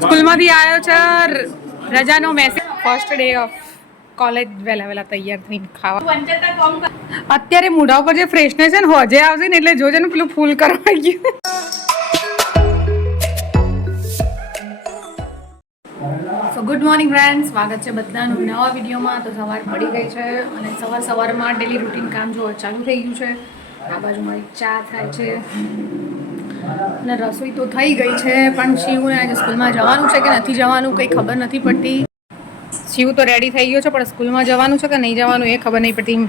સ્કૂલમાંથી આવ્યો છે રજાનો message first day of college વહેલા વહેલા તૈયાર થઈને ખાવા. અત્યારે મોઢા ઉપર જે ફ્રેશનેસ છે ને હોજે આવશે ને, એટલે જોજે ને પેલું ફૂલ કરવા ગયું. સો ગુડ મોર્નિંગ ફ્રેન્ડ સ્વાગત છે બધાનું નવા વિડીયોમાં. તો સવાર પડી ગઈ છે અને સવાર સવારમાં ડેલી રૂટીન કામ જો ચાલુ થઈ ગયું છે. આ બાજુ મારી ચા થાય છે. અને રસોઈ તો થઈ ગઈ છે પણ શિવને આજે સ્કૂલમાં જવાનું છે કે નથી જવાનું કંઈ ખબર નથી પડતી. શિવ તો રેડી થઈ ગયો છે પણ સ્કૂલમાં જવાનું છે કે નહીં જવાનું એ ખબર નહીં પડતી.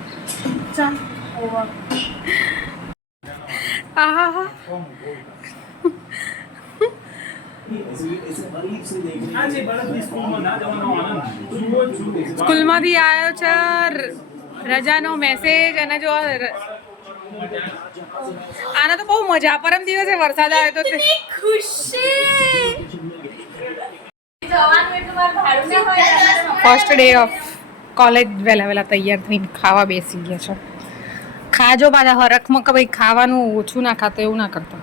આહા આજે બાળકની સ્કૂલમાં ના જવાનો આનંદ જુઓ જ જુઓ સ્કૂલમાંથી આવ્યો છે રજાનો મેસેજ અને જો આને તો બહુ મજા પરમ દિવસે વરસાદ આવ્યો તો તે ફર્સ્ટ ડે ઓફ કોલેજ વહેલા વહેલા તૈયાર થઈને ખાવા બેસી ગયા છે. ખાજો પાછા હરખમાં કે ભાઈ ખાવાનું ઓછું ના ખાતો એવું ના કરતો.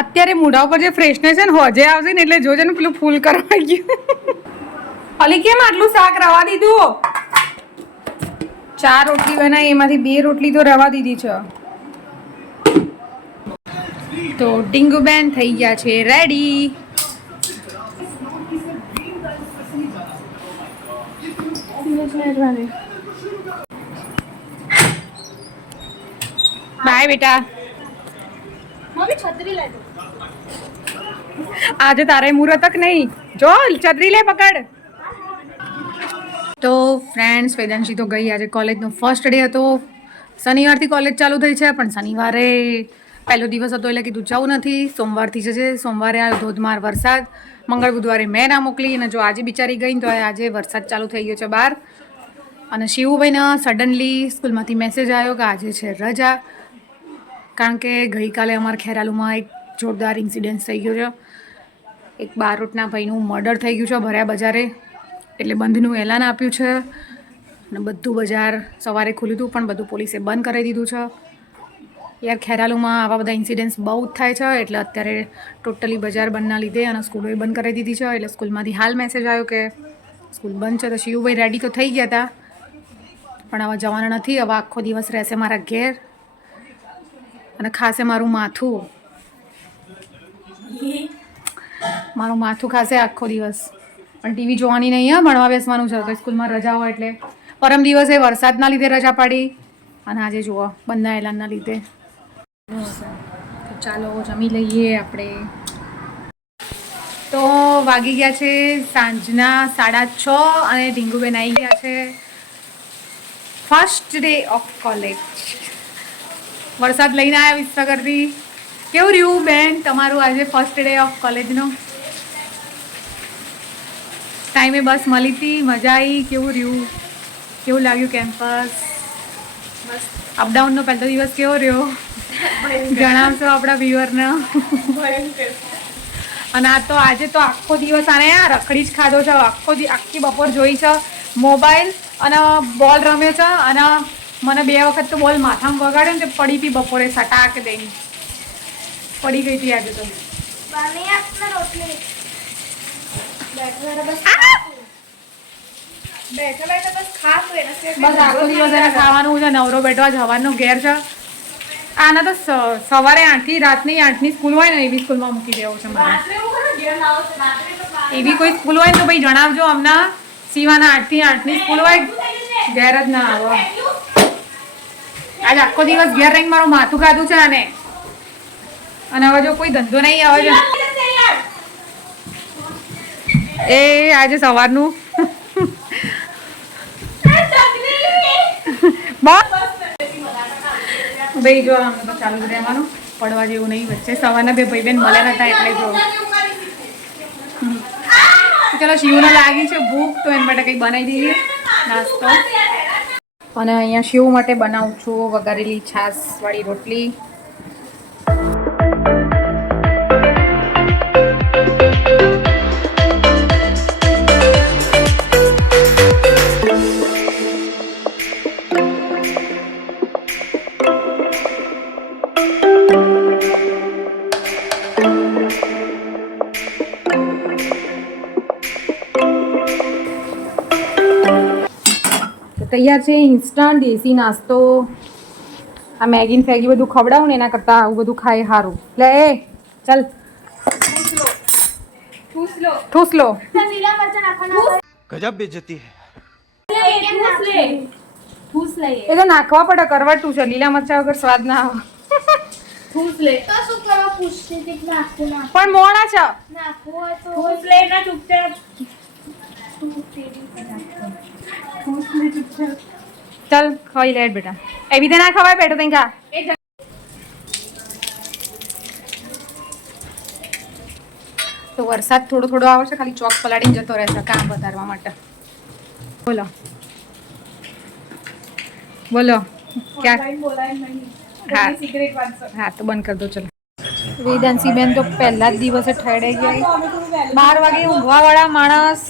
અત્યારે મોઢા ઉપર જે ફ્રેશનેસ છે ને, હોજે આવશે ને એટલે જોજે ને પેલું ફૂલ કરવા ગયું. અલી, કેમ આટલું શાક રવા દીધું? ચાર રોટલી બનાવી, એમાંથી બે રોટલી તો રવા દીધી છે. તો ડીંગુબેન થઈ ગયા છે રેડી બાય બેટા. આજે તારે મુહૂર્ત નહીં. જો છત્રી લે પકડ. તો ફ્રેન્ડ્સ વેદાંશી તો ગઈ આજે કોલેજનો ફર્સ્ટ ડે હતો. શનિવારથી કોલેજ ચાલુ થઈ છે પણ શનિવારે પહેલો દિવસ હતો એટલે કીધું જવું નથી. સોમવારથી જશે સોમવારે આવ્યો ધોધમાર વરસાદ. મંગળ બુધવારે મેં ના મોકલી અને જો આજે બિચારી ગઈ તો આજે વરસાદ ચાલુ થઈ ગયો છે બહાર. અને શિવુભાઈને સડનલી સ્કૂલમાંથી મેસેજ આવ્યો કે આજે છે રજા. કારણ કે ગઈકાલે અમારા ખેરાલુમાં એક જોરદાર ઇન્સિડન્સ થઈ ગયો છે. એક બારોટના ભાઈનું મર્ડર થઈ ગયું છે ભર્યા બજારે. એટલે બંધનું એલાન આપ્યું છે અને બધું બજાર સવારે ખુલ્યું હતું, પણ બધું પોલીસે બંધ કરી દીધું છે. યાર, ખેરાલુમાં આવા બધા ઇન્સિડન્ટ્સ બહુ જ થાય છે. એટલે અત્યારે ટોટલી બજાર બંધના લીધે અને સ્કૂલોએ બંધ કરી દીધી છે. એટલે સ્કૂલમાંથી હાલ મેસેજ આવ્યો કે સ્કૂલ બંધ છે તો શિવભાઈ રેડી તો થઈ ગયા હતા પણ હવે જવાના નથી. હવે આખો દિવસ રહેશે મારા ઘેર. અને ખાસે મારું માથું. મારું માથું ખાસે આખો દિવસ. પણ ટીવી જોવાની નહીં હા ભણવા બેસવાનું છે. તો સ્કૂલમાં રજા હોય એટલે. પરમ દિવસે વરસાદના લીધે રજા પાડી. અને આજે જુઓ બંધના એલાનના લીધે. તો ચાલો જમી લઈએ આપણે. તો વાગી ગયા છે સાંજના સાડા છ અને ઢીંગુબેન આવી ગયા છે. ફર્સ્ટ ડે ઓફ કોલેજ વરસાદ લઈને આવ્યા વિસનગરથી. કેવું રહ્યું બેન તમારું આજે ફર્સ્ટ ડે ઓફ કોલેજનો ટાઈમે બસ મળી હતી મજા આવી કેવું રહ્યું? કેવું લાગ્યું કેમ્પસ અપડાઉનનો પહેલો દિવસ કેવો રહ્યો? જણાવશો આપણા વ્યુઅરને અને આ તો આજે તો આખો દિવસ આને આ રખડી જ ખાધો છે આખો આખી બપોર જોઈ છે મોબાઈલ અને બોલ રમ્યો છે અને મને બે વખત તો બોલ માથામાં વગાડ્યો ને તે પડી હતી બપોરે સટાક દઈને પડી ગઈ હતી આજે તો. ખાવાનું છે નવરો બેઠવા જવાનો ઘેર છે. આના તો સ- સવારે આઠથી રાતની આઠની સ્કૂલ હોય ને એવી સ્કૂલમાં મૂકી દેવું છે મારે. એવી કોઈ સ્કૂલ હોય ને તો ભાઈ જણાવજો હમણાં સીવાના આઠથી આઠની સ્કૂલ હોય ઘેર જ ના આવો. આજ આખો દિવસ ઘેર રહીને મારું માથું ખાધું છે અને અને હવે જો કોઈ ધંધો નહીં આવે છે. એ, આજે સવારનું. ભાઈ, જો તો ચાલુ જ રહેવાનું. પડવા જેવું નહીં વચ્ચે. સવારના બે ભાઈ બેન મળ્યા હતા એટલે જો. ચલો, શિવને લાગી છે ભૂખ, તો એના માટે કંઈ બનાવી દઈએ. નાસ્તો. અને અહીંયા શિવ માટે બનાવું છું વઘારેલી છાશવાળી રોટલી. તૈયાર છે ઇન્સ્ટન્ટ દેશી નાસ્તો. આ મેગીન ફેગી બધું ખવડાવું ને એના કરતાં આવું બધું ખાય સારું લે એ ચાલ. ઠૂસલો. ગજબ બેજતી હે. એ તો નાખવા પડે કરવાટું છે. લીલા મરચા વગર સ્વાદ ના આવે. પણ મોડા છે. નાખવું હોય તો. ચૂપચાપ ચાલ ખાઈ લે બેટા એવી રીતે ના ખવાય બેટો તઈ ખા તો વરસાદ થોડો થોડો આવે છે ખાલી ચોક પલાડીને જતો રહેશે કામ વધારવા માટે બોલો બોલો ક્યાં હા તો બંધ કરી દો ચલો વેદાંશી બેન તો પહેલા જ દિવસે ઠેડે ગયા બાર વાગે ઊંઘવા વાળા માણસ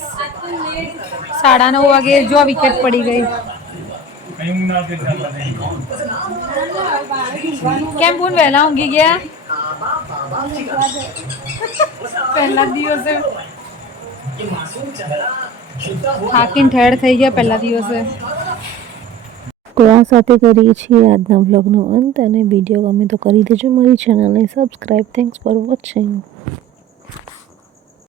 સાડા નવ વાગે જો વિકેટ પડી ગઈ. કેમ પૂન, વહેલા ઊંઘી ગયા? પહેલા દિવસે. થાકીને ઠેડ થઈ ગયા પહેલા દિવસે. તો આ સાથે કરીએ છીએ આજના બ્લોગનો અંત અને વીડિયો ગમે તો કરી દેજો મારી ચેનલને સબસ્ક્રાઈબ થેન્ક્સ ફોર વોચિંગ